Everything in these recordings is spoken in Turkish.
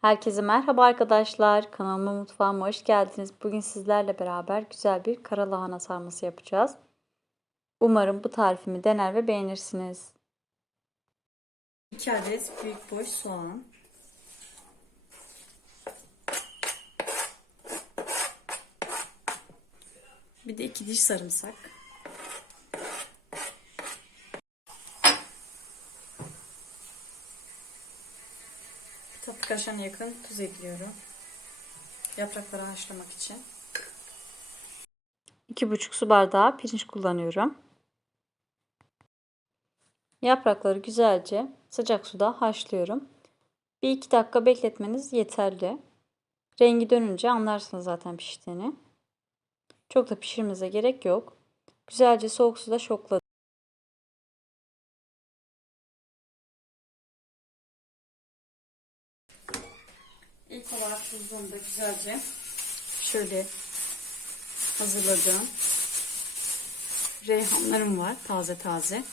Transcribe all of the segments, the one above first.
Herkese merhaba arkadaşlar. Kanalıma mutfağıma hoş geldiniz. Bugün sizlerle beraber güzel bir kara lahana sarması yapacağız. Umarım bu tarifimi dener ve beğenirsiniz. 2 adet büyük boy soğan. Bir de 2 diş sarımsak. Kaşığına yakın tuz ekliyorum. Yaprakları haşlamak için. 2,5 su bardağı pirinç kullanıyorum. Yaprakları güzelce sıcak suda haşlıyorum. 1-2 dakika bekletmeniz yeterli. Rengi dönünce anlarsınız zaten piştiğini. Çok da pişirmenize gerek yok. Güzelce soğuk suda şokladım. İlk olarak buzluğumda güzelce şöyle hazırladığım reyhanlarım var taze taze.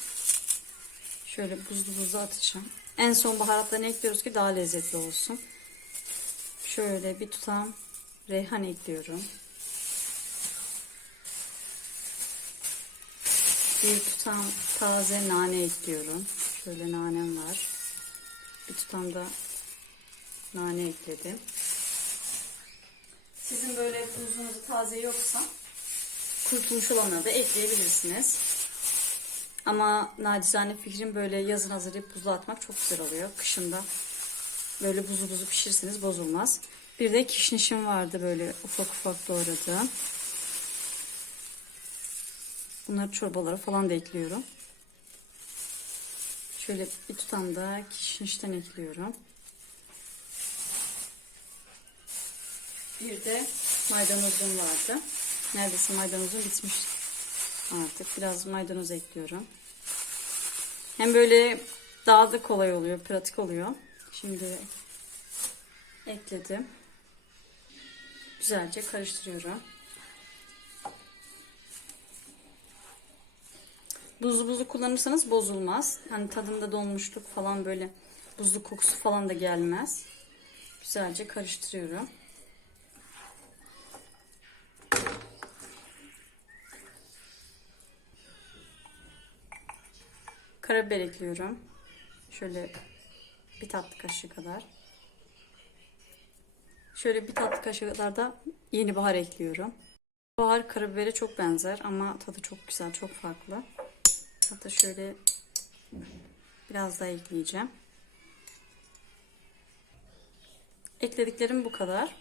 Şöyle buzlu buzlu atacağım. En son baharatlarını ekliyoruz ki daha lezzetli olsun. Şöyle bir tutam reyhan ekliyorum. Bir tutam taze nane ekliyorum. Şöyle nanem var. Bir tutam da nane ekledim. Sizin böyle buzluğunuzda taze yoksa kurutulmuş olanları da ekleyebilirsiniz. Ama nacizane fikrim böyle yazın hazırlayıp buzluğa atmak çok güzel oluyor. Kışında böyle buzu buzu pişirseniz bozulmaz. Bir de kişnişim vardı böyle ufak ufak doğradığım. Bunları çorbalara falan da ekliyorum. Şöyle bir tutam da kişnişten ekliyorum. Bir de maydanozum vardı. Neredeyse maydanozum bitmiş artık. Biraz maydanoz ekliyorum. Hem böyle daha da kolay oluyor, pratik oluyor. Şimdi ekledim. Güzelce karıştırıyorum. Buzlu buzlu kullanırsanız bozulmaz. Hani tadında donmuşluk falan böyle buzlu kokusu falan da gelmez. Güzelce karıştırıyorum. Karabiber ekliyorum. Şöyle bir tatlı kaşığı kadar. Şöyle bir tatlı kaşığı kadar da yeni bahar ekliyorum. Bahar karabibere çok benzer ama tadı çok güzel, çok farklı. Hatta şöyle biraz daha ekleyeceğim. Eklediklerim bu kadar.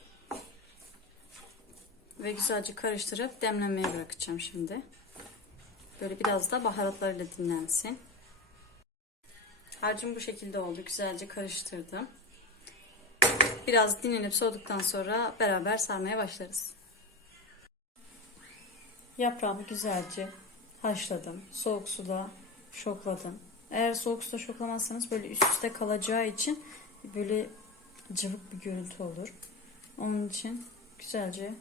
Ve güzelce karıştırıp demlenmeye bırakacağım şimdi. Böyle biraz da baharatlarıyla dinlensin. Harcım bu şekilde oldu. Güzelce karıştırdım. Biraz dinlenip soğuduktan sonra beraber sarmaya başlarız. Yaprağımı güzelce haşladım. Soğuk suda şokladım. Eğer soğuk suda şoklamazsanız böyle üst üste kalacağı için böyle cıvık bir görüntü olur. Onun için güzelce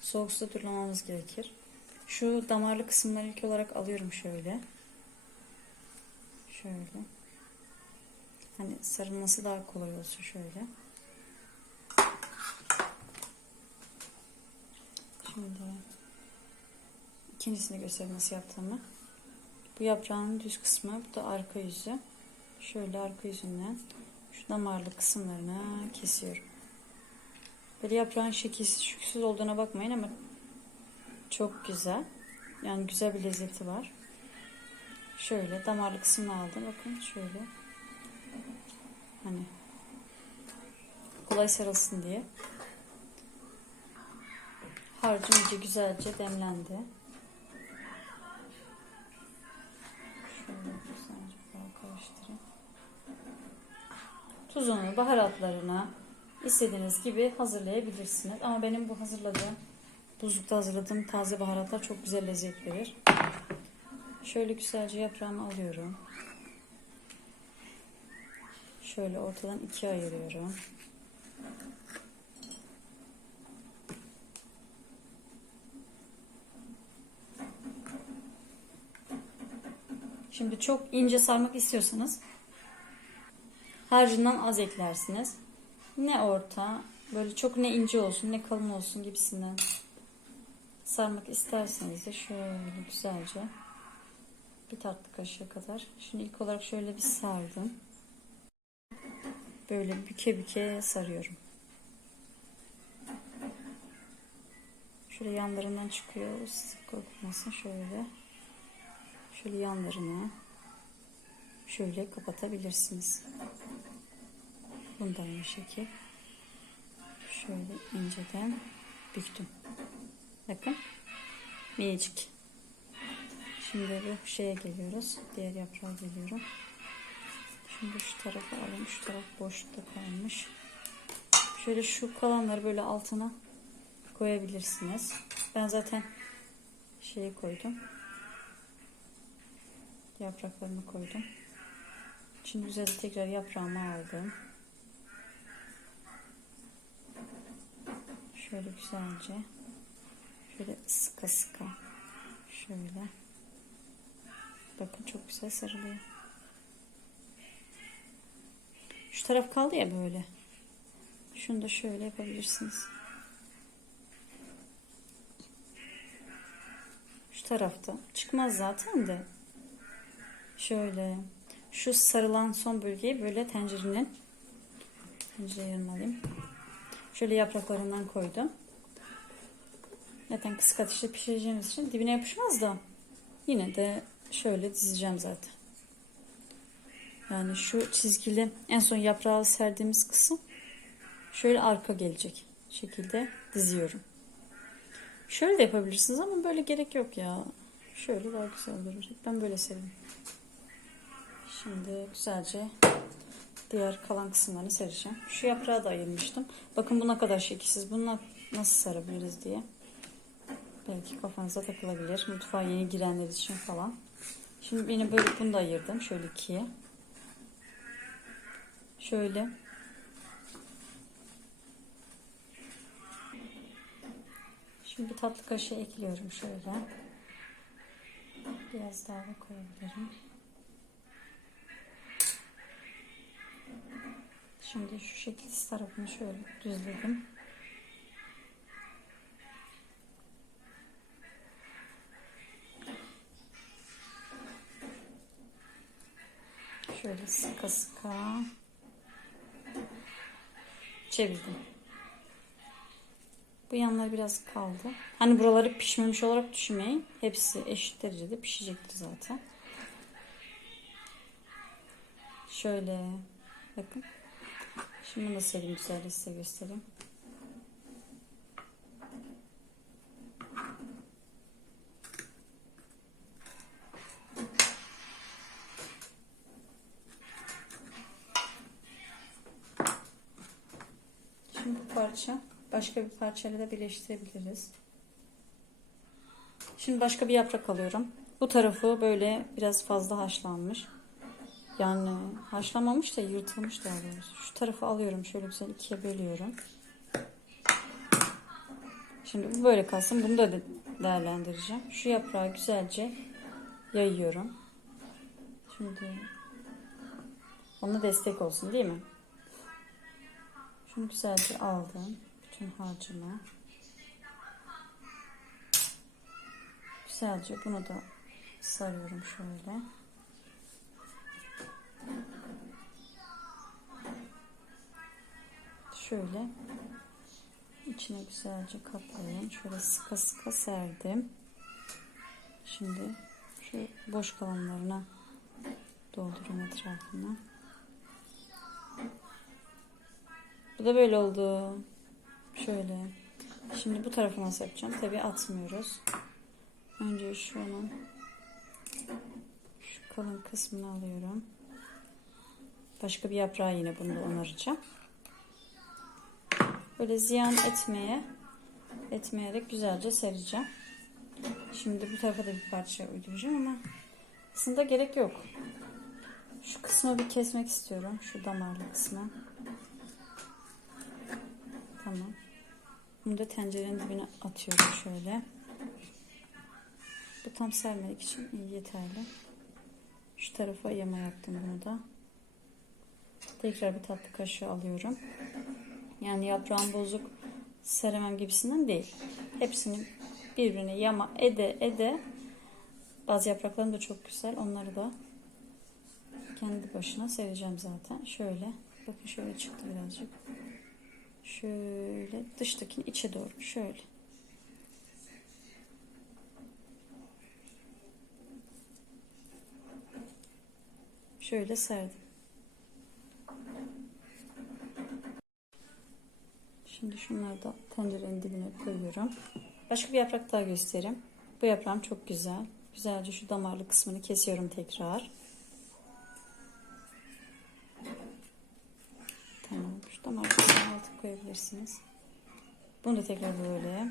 soğuk suda durlamamız gerekir. Şu damarlı kısımları ilk olarak alıyorum şöyle. Şöyle. Hani sarılması daha kolay olsun şöyle. Şimdi ikincisini göstereyim nasıl yaptığımı. Bu yaprağın düz kısmı, bu da arka yüzü. Şöyle arka yüzünden şu damarlı kısımlarını kesiyorum. Böyle yaprağın şekilsiz, şüksüz olduğuna bakmayın ama çok güzel. Yani güzel bir lezzeti var. Şöyle damarlı kısmını aldım. Bakın şöyle. Hani kolay sarılsın diye. Harcım iyice güzelce demlendi. Tuzunu, baharatlarını istediğiniz gibi hazırlayabilirsiniz. Ama benim bu hazırladığım, buzlukta hazırladığım taze baharatlar çok güzel lezzet verir. Şöyle güzelce yaprağımı alıyorum. Şöyle ortadan ikiye ayırıyorum. Şimdi çok ince sarmak istiyorsanız harcından az eklersiniz. ne orta, böyle çok ne ince olsun ne kalın olsun gibisinden sarmak isterseniz de şöyle güzelce bir tatlı kaşığı kadar. Şimdi ilk olarak şöyle bir sardım. Böyle büke büke sarıyorum. Şöyle yanlarından çıkıyor. Sık kokmasın şöyle. Şöyle yanlarını şöyle kapatabilirsiniz. Bunu da aynı şekil. Şöyle inceden büktüm. Bakın. Minicik. Şimdi bu şeye geliyoruz. Diğer yaprağa geliyorum. Şimdi şu tarafa alalım. Şu taraf boşlukta kalmış. Şöyle şu kalanları böyle altına koyabilirsiniz. Ben zaten şeyi koydum. Yapraklarını koydum. Şimdi güzelce tekrar yaprağımı aldım. Şöyle güzelce şöyle sıka sıka şöyle bakın çok güzel sarılıyor. Şu taraf kaldı ya böyle. Şunu da şöyle yapabilirsiniz. Şu tarafta çıkmaz zaten de. Şöyle şu sarılan son bölgeyi böyle tencerenin tencere yanına. Şöyle yapraklarından koydum. Zaten kısık ateşte pişireceğimiz için dibine yapışmaz da yine de şöyle dizeceğim zaten. Yani şu çizgili en son yaprağı serdiğimiz kısım şöyle arka gelecek şekilde diziyorum. Şöyle de yapabilirsiniz ama böyle gerek yok ya. Şöyle daha güzel olur. Ben böyle seviyorum. Şimdi güzelce diğer kalan kısımlarını sereceğim. Şu yaprağı da ayırmıştım. Bakın bu ne kadar şekilsiz. Bunu nasıl sarabiliriz diye. Belki kafanıza takılabilir. Mutfağa yeni girenler için falan. Şimdi yine böyle bunu da ayırdım. Şöyle ikiye. Şöyle. Şimdi bir tatlı kaşığı ekliyorum şöyle. Biraz daha da koyabilirim. Şimdi şu şekil tarafını şöyle düzledim. Şöyle sıka sıka çevirdim. Bu yanlar biraz kaldı. Hani buraları pişmemiş olarak düşünmeyin. Hepsi eşit derecede pişecektir zaten. Şöyle bakın. Şimdi da sereyim güzelce size göstereyim. Şimdi bu parça başka bir parçayla da birleştirebiliriz. Şimdi başka bir yaprak alıyorum. Bu tarafı böyle biraz fazla haşlanmış. Yani haşlamamış da yırtılmış daha doğrusu. Şu tarafı alıyorum şöyle güzel ikiye bölüyorum. Şimdi bu böyle kalsın. Bunu da değerlendireceğim. Şu yaprağı güzelce yayıyorum. Şimdi ona destek olsun değil mi? Şunu güzelce aldım. Bütün harcımı. Güzelce bunu da sarıyorum şöyle. Şöyle içine güzelce kaplayın. Şöyle sıka sıka serdim. Şimdi şu boş kalanlarına doldurun etrafına. Bu da böyle oldu. Şöyle. Şimdi bu tarafı nasıl yapacağım? Tabi atmıyoruz. Önce şunun şu kalın kısmını alıyorum. Başka bir yaprağı yine bunu da onaracağım. Böyle ziyan etmeye etmeyerek güzelce sereceğim. Şimdi bu tarafa da bir parça uyduracağım ama aslında gerek yok. Şu kısmı bir kesmek istiyorum. Şu damarlı kısmı. Tamam. Bunu da tencerenin dibine atıyorum şöyle. Bu tam sermelik için iyi yeterli. Şu tarafa yama yaptım bunu da. Tekrar bir tatlı kaşığı alıyorum. Yani yaprağın bozuk seremem gibisinden değil. Hepsini birbirine yama ede ede bazı yapraklarım da çok güzel. Onları da kendi başına sereceğim zaten. Şöyle bakın şöyle çıktı birazcık. Şöyle dıştakini içe doğru şöyle. Şöyle serdim. Şimdi şunları da tencerenin dibine koyuyorum. Başka bir yaprak daha göstereyim. Bu yaprağım çok güzel. Güzelce şu damarlı kısmını kesiyorum tekrar. Tamam. Şu damarlı kısmını altı koyabilirsiniz. Bunu da tekrar böyle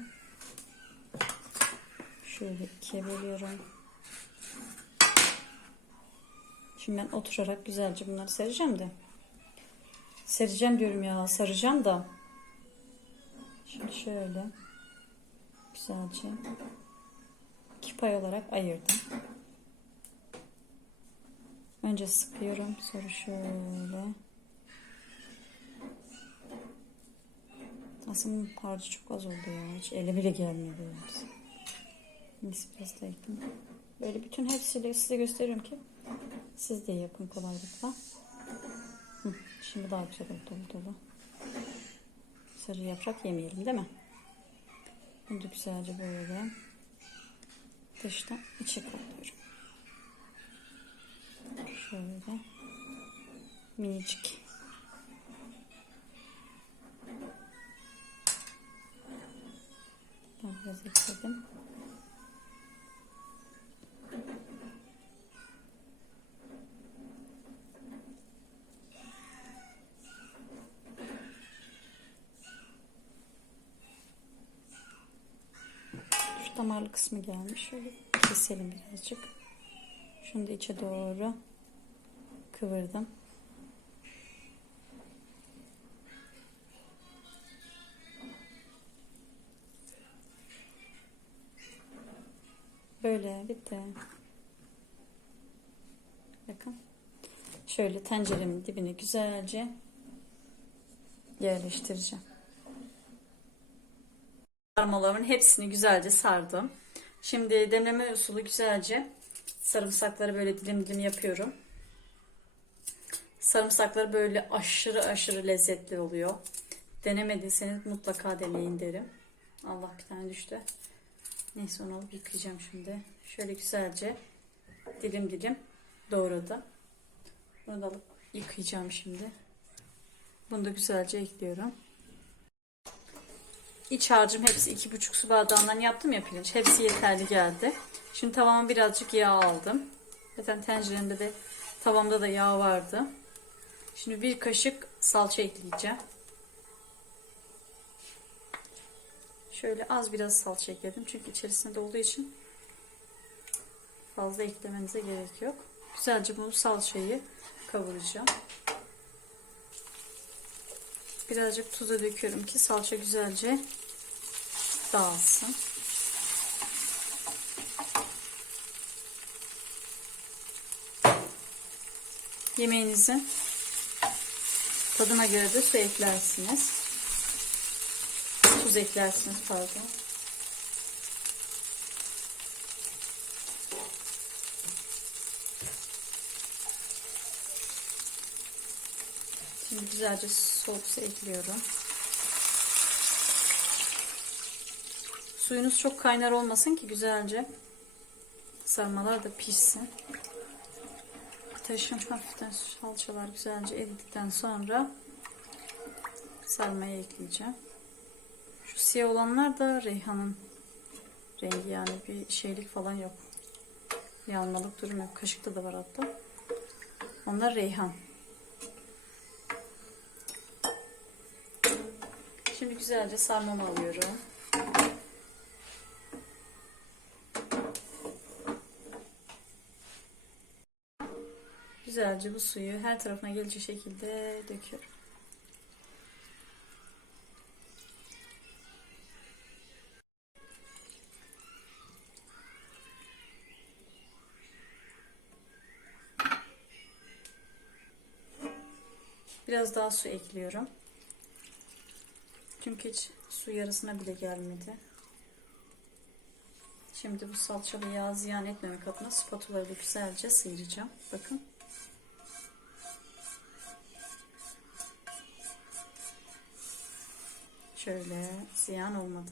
şöyle ikiye bölüyorum. Şimdi ben oturarak güzelce bunları sereceğim de. Sereceğim diyorum ya, saracağım da. Şimdi şöyle güzelce iki pay olarak ayırdım. Önce sıkıyorum, sonra şöyle. Aslında harcı çok az oldu ya. Hiç ele bile gelmedi. Biraz da ektim. Böyle bütün hepsiyle size gösteriyorum ki siz de yapın kolaylıkla. Hı, şimdi daha güzel oldu dolu dolu. Sarı yaprak yemeyelim değil mi? Bunu da güzelce böyle dıştan içe koyuyorum. Şöyle minicik. Ben biraz ekledim. Şu damarlı kısmı gelmiş. Şöyle keselim birazcık. Şunu da içe doğru kıvırdım. Böyle bitti. Bakın. Şöyle tenceremin dibine güzelce yerleştireceğim. Sarmalarımın hepsini güzelce sardım. Şimdi demleme usulü güzelce sarımsakları böyle dilim dilim yapıyorum. Sarımsakları böyle aşırı aşırı lezzetli oluyor. Denemediyseniz mutlaka deneyin derim. Allah bir tane düştü. Neyse onu alıp yıkayacağım şimdi. Şöyle güzelce dilim dilim doğradım. Bunu da alıp yıkayacağım şimdi. Bunu da güzelce ekliyorum. İç harcım hepsi iki buçuk su bardağından yaptım ya pirinç. Hepsi yeterli geldi. Şimdi tavama birazcık yağ aldım. Zaten tenceremde de tavamda da yağ vardı. Şimdi bir kaşık salça ekleyeceğim. Şöyle az biraz salça ekledim. Çünkü içerisinde olduğu için fazla eklemenize gerek yok. Güzelce bu salçayı kavuracağım. Birazcık tuza döküyorum ki salça güzelce dağılsın. Yemeğinizin tadına göre de su eklersiniz. Tuz eklersiniz pardon. Şimdi güzelce soğuk su ekliyorum. Suyunuz çok kaynar olmasın ki güzelce sarmalar da pişsin. Ateşim hafiften salçalar güzelce eridikten sonra sarmayı ekleyeceğim. Siyah olanlar da reyhanın rengi yani bir şeylik falan yok. Yanmalık durum yok. Kaşıkta da var hatta. Onlar reyhan. Şimdi güzelce sarmamı alıyorum. Güzelce bu suyu her tarafına gelecek şekilde döküyorum. Biraz daha su ekliyorum. Çünkü hiç su yarısına bile gelmedi. Şimdi bu salçalı yağı ziyan etmemek adına spatula ile güzelce sıyıracağım. Bakın. Şöyle ziyan olmadı.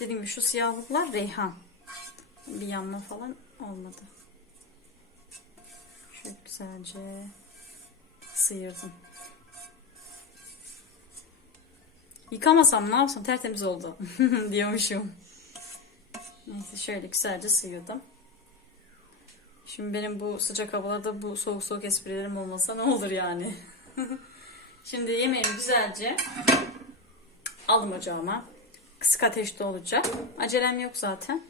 Dediğim gibi şu siyahlıklar reyhan. Bir yanma falan olmadı. Şöyle güzelce sıyırdım. Yıkamasam ne yapsam tertemiz oldu diyormuşum. Neyse şöyle güzelce sıyırdım. Şimdi benim bu sıcak havalarda bu soğuk soğuk esprilerim olmasa ne olur yani. Şimdi yemeğimi güzelce aldım ocağıma. Kısık ateşte olacak. Acelem yok zaten.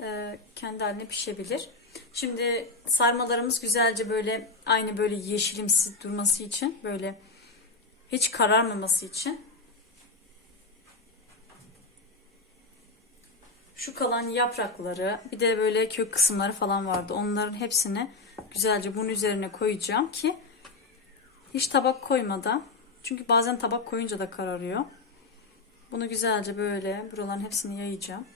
Ee, kendi haline pişebilir. Şimdi sarmalarımız güzelce böyle aynı böyle yeşilimsi durması için böyle hiç kararmaması için şu kalan yaprakları bir de böyle kök kısımları falan vardı. Onların hepsini güzelce bunun üzerine koyacağım ki hiç tabak koymadan çünkü bazen tabak koyunca da kararıyor. Bunu güzelce böyle buraların hepsini yayacağım.